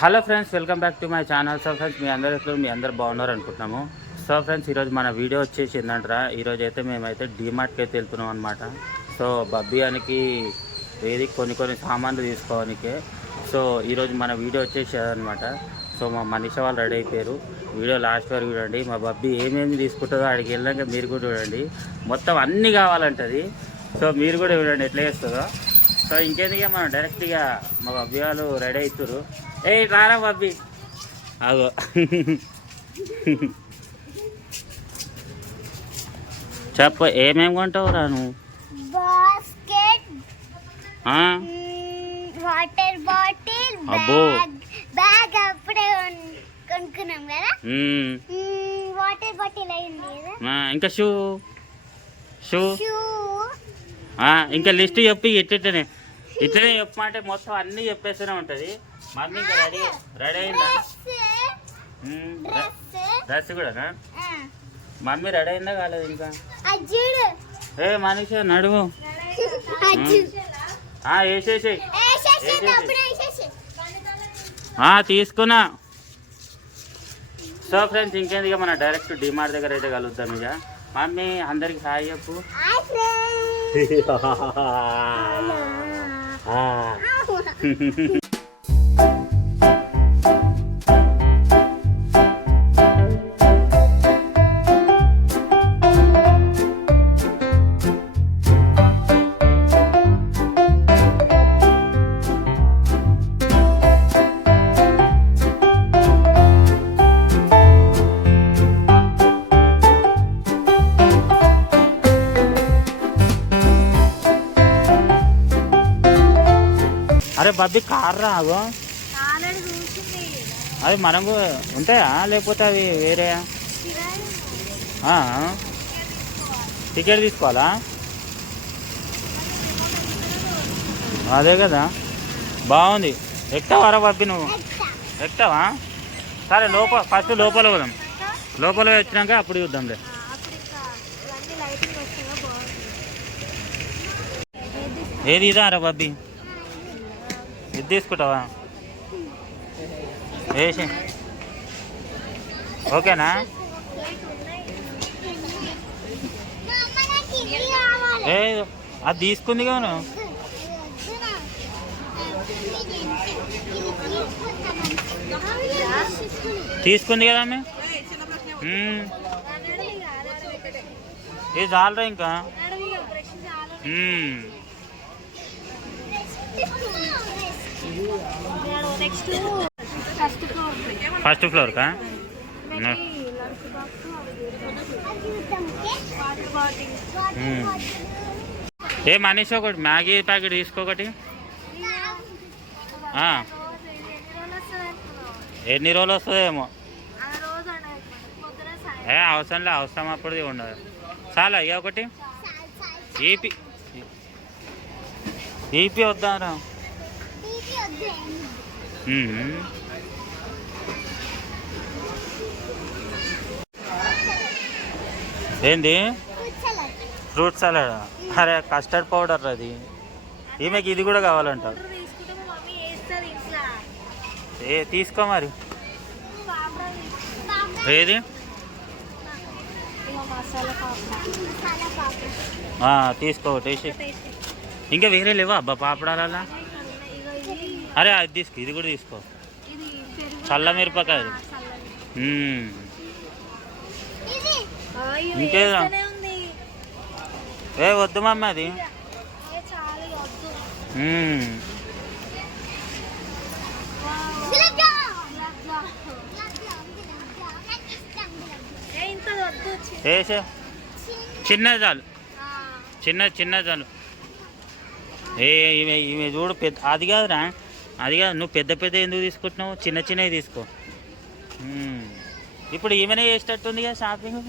Hello friends welcome back to my channel. So friends మీ అందరూ మీ అందరు బాగున్నారు అనుకుంటున్నాము. సో ఫ్రెండ్స్ ఈరోజు మన వీడియో వచ్చేసి ఏంటంటారా ఈరోజు అయితే మేమైతే డీమార్ట్కి అయితే వెళ్తున్నాం అనమాట సో బబ్బియానికి ఏది కొన్ని కొన్ని సామాన్లు తీసుకోవడానికి సో ఈరోజు మన వీడియో వచ్చేసి అనమాట సో మా మనిషి వాళ్ళు రెడీ అయిపోయారు. వీడియో లాస్ట్ వరకు చూడండి. మా బబ్బీ ఏమేమి తీసుకుంటుందో అక్కడికి వెళ్ళాక మీరు కూడా చూడండి. మొత్తం అన్నీ కావాలంటది. సో మీరు కూడా చూడండి ఎట్లా చేస్తుందో. సో ఇంకేందుకే మనం డైరెక్ట్గా మా బబ్బి వాళ్ళు రెడీ అవుతారు ఏ రారా బబ్బి. అగో చెప్ప ఏమేమి కొంటావు రా నువ్వు? వాటర్ బాటిల్ అబ్బో. బ్యాగ్ బ్యాగ్ అప్పుడే కొన్- కొనుక్కున్నాం కదా? మ్మ్. వాటర్ బాటిల్ అయింది కదా? ఆ, ఇంకా షూ? షూ? ఇంకా లిస్ట్ చెప్పి ఇట్లనే ఇట్లనే చెప్పమంటే మొత్తం అన్నీ చెప్పేస్తూనే ఉంటుంది. మమ్మీ ఇంకా రెడీ రెడీ అయిందా? డ్రెస్ కూడానా? మమ్మీ రెడీ అయిందా కాలేదు ఇంకా? అజ్జుడు. ఏ మనిషి ఆ, వేసేసి తీసుకున్నా. సో ఫ్రెండ్స్ ఇంకేంది ఇక మన డైరెక్ట్ డిమార్ట్ దగ్గర అయితే కలుద్దాం ఇక. మమ్మీ అందరికి హాయ్ చెప్పు. హాయ్ బబ్బి కార్ చూసింది. అవి మనం కూడా ఉంటాయా? లేకపోతే అవి వేరే? టికెట్ తీసుకోవాలా? అదే కదా. బాగుంది. ఎక్కుతావారా బబ్బి నువ్వు? ఎక్కుతావా సరే లోపల ఫస్ట్ లోపల పోదాం. లోపల వచ్చినాక అప్పుడు చూద్దాంలే. ఏది ఇదా రా బబ్బి ఇది తీసుకుంటావా? వేసి. ఓకేనా? ఏ అది తీసుకుంది కాను తీసుకుంది కదా మేము. ఇది చాలరా ఇంకా మ్మ్. Next first floor. మ్మ్. ఏ మనీష్ ఒకటి మ్యాగీ ప్యాకెట్ తీసుకోకటి ఎన్ని రోజులు వస్తుందేమో. ఏ అవసరంలే అవసరం అప్పుడు ఉండదు. చాలా ఇక ఒకటి. ఈపీ ఈపీ వద్దారా. మ్మ్. ఏంది? ఫ్రూట్ సలాడ్ అరే కస్టర్డ్ పౌడర్ అది. ఈమెకి ఇది కూడా కావాలంట. ఏ తీసుకో మరి. ఏది? తీసుకో టేస్ట్ ఇంకా వేరే లేవా అబ్బా పాపడాలలా? అరే అది తీసుకో ఇది కూడా తీసుకో. చల్ల మిరపకాయలు. ఇంకేదా? ఏ వద్దు మమ్మీ అది. వేసే చిన్నది చాలు. చిన్న చిన్న చాలు. ఏ ఈమె ఈమె చూడు పెద్ద అది కాదురా. అది కాదు నువ్వు పెద్ద పెద్ద ఎందుకు తీసుకుంటున్నావు? చిన్న చిన్నవి తీసుకో. ఇప్పుడు ఈమెనే చేసేటట్టుంది కదా షాపింగ్.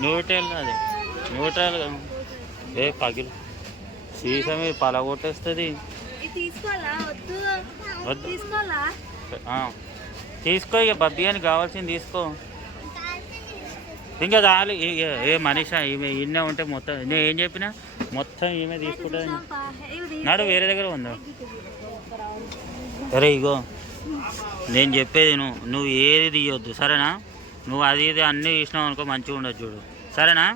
న్యూట్రల్ అది న్యూట్రల్ ఏ పగిలి. సీసా మీద పలగొట్టేస్తుంది. ఇది తీసుకోవాలా? వద్దు. తీసుకోవాలా? ఆ, తీసుకో ఇక బబ్బీ అని కావాల్సింది తీసుకో. ఇంకా చాలు ఏ మనిష ఈమె ఈయనే ఉంటే మొత్తం నేను ఏం చెప్పినా? మొత్తం ఈమె తీసుకుంటుంది. నాడు వేరే దగ్గర ఉందా? అరే ఇగో నేను చెప్పేది నువ్వు నువ్వు ఏది తీయొద్దు సరేనా? నువ్వు అది ఇది అన్నీ తీసినావు అనుకో మంచిగా ఉండదు చూడు. సరేనా?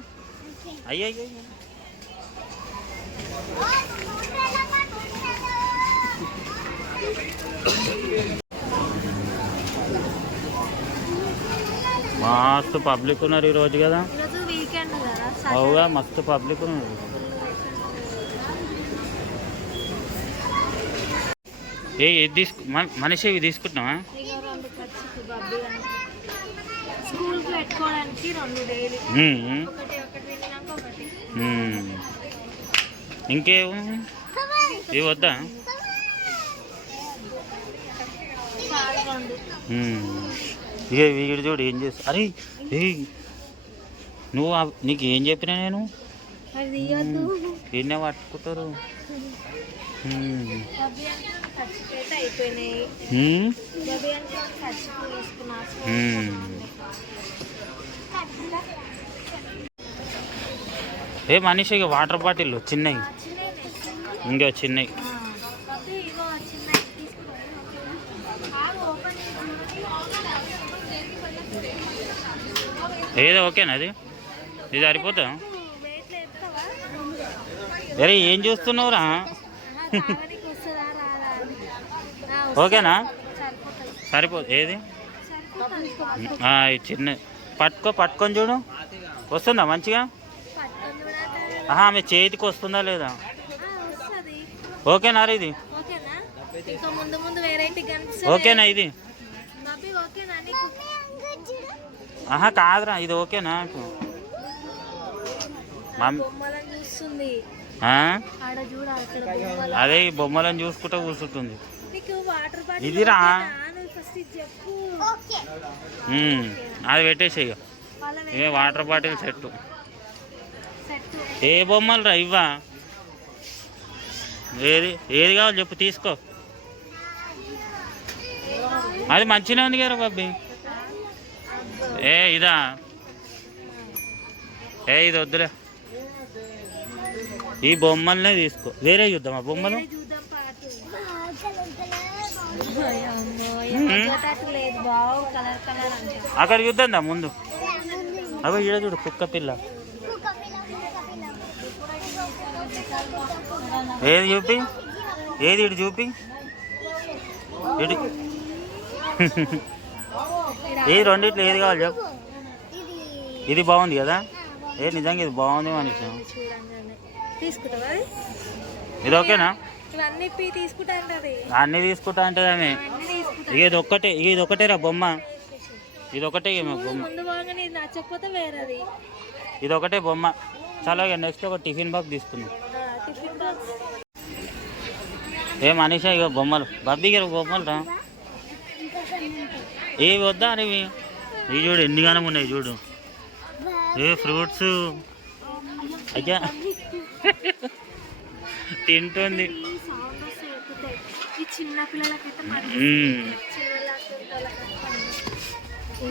అయ్యో అయ్యో. మస్తు పబ్లిక్ ఉన్నారు ఈరోజు కదా అవుగా మస్తు పబ్లిక్ ఉన్నారు. ఏ ఇది తీసుకు మన- మనిషి ఇవి తీసుకుంటున్నావా? ఇక? ఇవి వద్దా? రెండు. ఇక వీడు చూడు ఏం చేస్తా అరే ఏ నువ్వు నీకు ఏం చెప్పినా నేను? ఎన్నే పట్టుకుంటారు. ఏ మనిషి ఇక వాటర్ బాటిల్ చిన్నవి ఇంకో చిన్నవి బబ్బీ ఇగో చిన్న తీసుకుని ఓపెన్ ఏదో ఓకేనా అది? ఇది సరిపోతా? అరే ఏం చూస్తున్నావురా. ఓకేనా? సరిపో ఏది? చిన్న పట్టుకో పట్టుకొని చూడు. వస్తుందా మంచిగా? ఆహా ఆమె చేతికి వస్తుందా లేదా? ఓకేనా ఇది? ఓకేనా ఇది బాబీ ఓకేనా నీకు ఆహా కాదురా ఇది ఓకేనా? అంటు. మమ్- బొమ్మలను చూస్తుంది. ఆ? ఆడ చూడ అక్కడ బొమ్మలు. అదే ఈ బొమ్మలను చూసుకుంటూ కూర్చుంటుంది. నీకు వాటర్ బాటిల్ ఇదిరా. అది పెట్టేసి ఇక వాళ్ళ ఇవే వాటర్ బాటిల్ సెట్ సెట్ ఏ బొమ్మలు రా ఇవ్వా? ఏది ఏది కావాలి చెప్పు తీసుకో. అది మంచిగా ఉంది కదా బాబీ. ఏ ఇదా. ఏ ఇది వద్దులే. ఈ బొమ్మలనే తీసుకో. వేరే చూద్దాం ఆ బొమ్మలు అక్కడ చూద్దాం దా ముందు. అవి ఈడ చూడు కుక్క పిల్ల. ఏది చూపి? ఏది ఇటు చూపి? ఇటు. ఈ రెండిట్లో ఏది కావాలి చెప్పు. ఇది. బాగుంది కదా? ఏ నిజంగా ఇది బాగుంది మనిషి? ఇది ఓకేనా? అన్నీ తీసుకుంటా అంటే ఆమె ఇది ఒక్కటే ఇది ఒకటేరా బొమ్మ. ఇది ఒకటే బొమ్మ. ఇది నచ్చకపోతే వేరేది. ఇది ఒకటే బొమ్మ. చాలా నెక్స్ట్ ఒక టిఫిన్ బాక్స్ తీసుకుందాం. ఏ మనిషి ఇక బొమ్మలు. బబ్బీ గారు బొమ్మలు రా. ఏ వద్దా అని ఇవి చూడు ఎన్ని గానం ఉన్నాయి చూడు. ఏ ఫ్రూట్స్. అయ్యా. తింటుంది.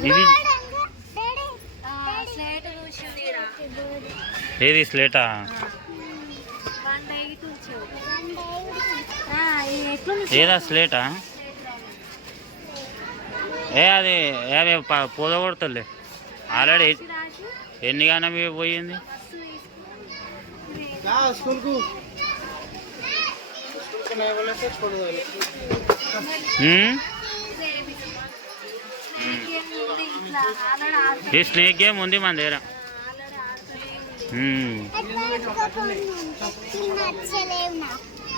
ఇది. ఏది స్లేటా? ఏదా స్లేటా? ఏ అది ఏ పొద కొడుతుందిలే ఆల్రెడీ రాజు ఎన్ని గానం ఇవి పోయింది ఈ స్నేక్ గేమ్ ఉంది మన దగ్గర.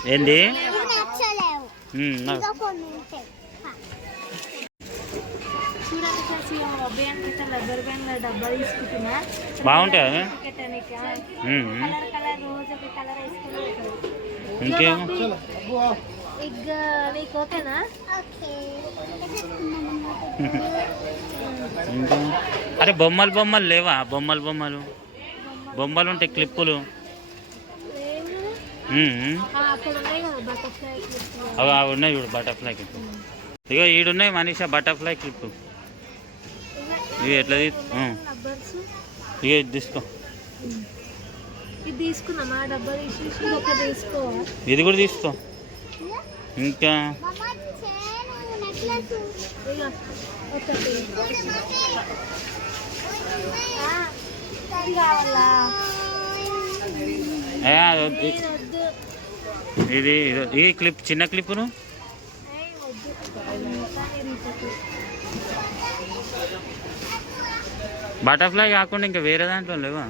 ఏంది? ఓకేనా ఇంకా? అరే బొమ్మలు బొమ్మలు లేవా? బొమ్మలు బొమ్మలు. బొమ్మలు ఉంటాయి క్లిప్పులు. అవి ఉన్నాయి చూడు బటర్ఫ్లై క్లిప్ ఇగో ఈడున్నాయి మనీషా బటర్ఫ్లై క్లిప్ ఇవి ఎట్లా తీసుకో. ఇది కూడా తీసుకో. ఇంకా? ఇది- ఈ క్లిప్ చిన్న క్లిప్ను బటర్ఫ్లై కాకుండా ఇంకా వేరే దాంట్లో లేవా?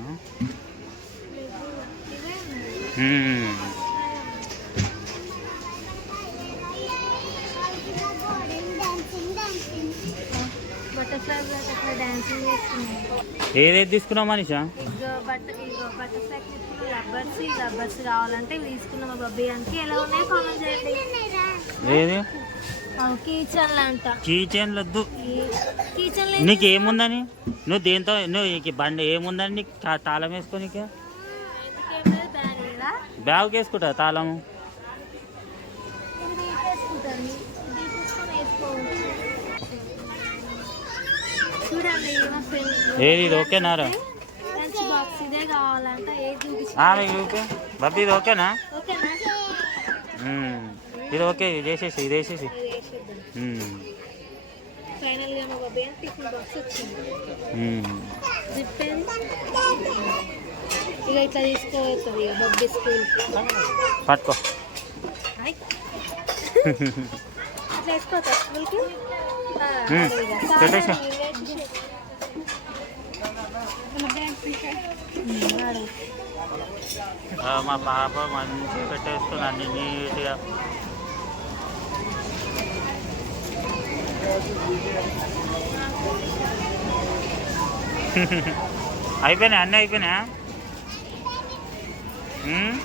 చేస్తున్నాయి ఏదేది తీసుకున్నావు మనీషా? ఇగో బట్ట ఇగో బటర్ఫ్లై క్లిప్లు రబ్బర్స్ ఈ రబ్బర్స్ కావాలంటే ఇవి తీసుకున్నాం మా బబ్బీ అంటే ఎలా ఉన్నాయో? కామెంట్ చేయండి. ఏది? కిచెన్ అంట కీ చైన్లు వద్దు నీకు ఏముందని నువ్వు దేంతో నువ్వు ఈ బండి ఏముందని నీకు తాళం బ్యాన్ లేదా బ్యాగ్ వేసుకుంటా తాళము ఏది ఇది ఓకేనారా బాబీ ఇది ఓకేనా. ఇది ఓకే ఇది వేసేసి ఇది వేసేసి ఇది వేసేద్దాం మ్మ్. ఫైనల్గా మా బాబాయ్ టిఫిన్ బాక్స్ వచ్చింది. ఇక ఇట్లా బబ్బీ స్కూల్. పట్టుకో. వేసుకోవచ్చా స్కూల్కి? మా పాప మంచిగా పెట్టేస్తుంది అన్ని నీట్గా. అయిపోయినాయి అన్నీ. మ్మ్.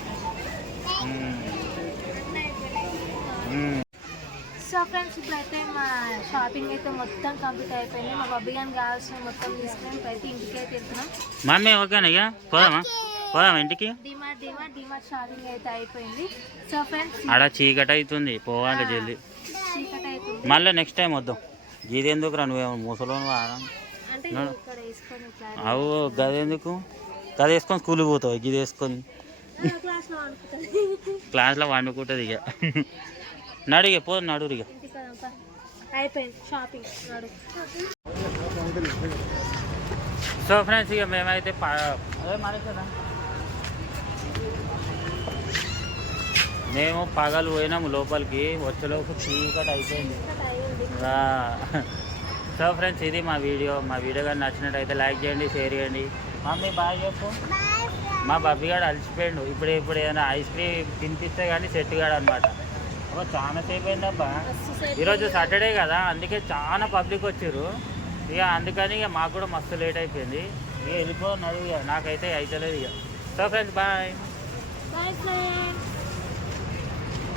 సో ఫ్రెండ్స్ ఇప్పుడైతే మా షాపింగ్ అయితే మొత్తం కంప్లీట్ అయిపోయింది. మా బబ్బీ గారికి కావాల్సిన మొత్తం తీసుకొని ఇప్పుడైతే ఇంటికి అయితే వెళ్తున్నాం మమ్మీ ఓకేనా ఇక? పోదామా? పోదామా ఇంటికి? డిమార్ట్ డిమార్ట్ డిమార్ట్ షాపింగ్ అయితే అయిపోయింది. సో ఫ్రెండ్స్ ఆడ చీకటి అవుతుంది. పోవాలి జల్దీ. మళ్ళీ నెక్స్ట్ టైం వద్దాం. ఇది ఎందుకు రా నువ్వేమో ముసలోను వారా అవు గది ఎందుకు గది వేసుకొని స్కూల్కి పోతావు? ఇది వేసుకొని? క్లాస్లో వండుకుంటుంది. ఇక. నడు ఇక పో నడు ఇక. సో ఫ్రెండ్స్ ఇక మేమైతే అదే మనకి కదా. మేము పగలు పోయినాము లోపలికి వచ్చేలోపు చీకటి అయిపోయింది. సో ఫ్రెండ్స్ ఇది మా వీడియో. మా వీడియో కానీ నచ్చినట్టయితే లైక్ చేయండి షేర్ చేయండి. మమ్మీ బాగా చెప్పు. మా బబ్బీ గారు అలసిపోయిండు. ఇప్పుడు ఇప్పుడు ఏదైనా ఐస్ క్రీమ్ తినిపిస్తే కానీ సెట్ కాడు అనమాట చాలా సేపు అయిందబ్బా ఈరోజు సాటర్డే కదా అందుకే చాలా పబ్లిక్ వచ్చారు ఇక అందుకని ఇక మాకు కూడా మస్తు లేట్ అయిపోయింది. ఇక వెళ్ళిపోన్నారు ఇక. నాకైతే అవుతలేదు ఇక. So friends bye. బాయ్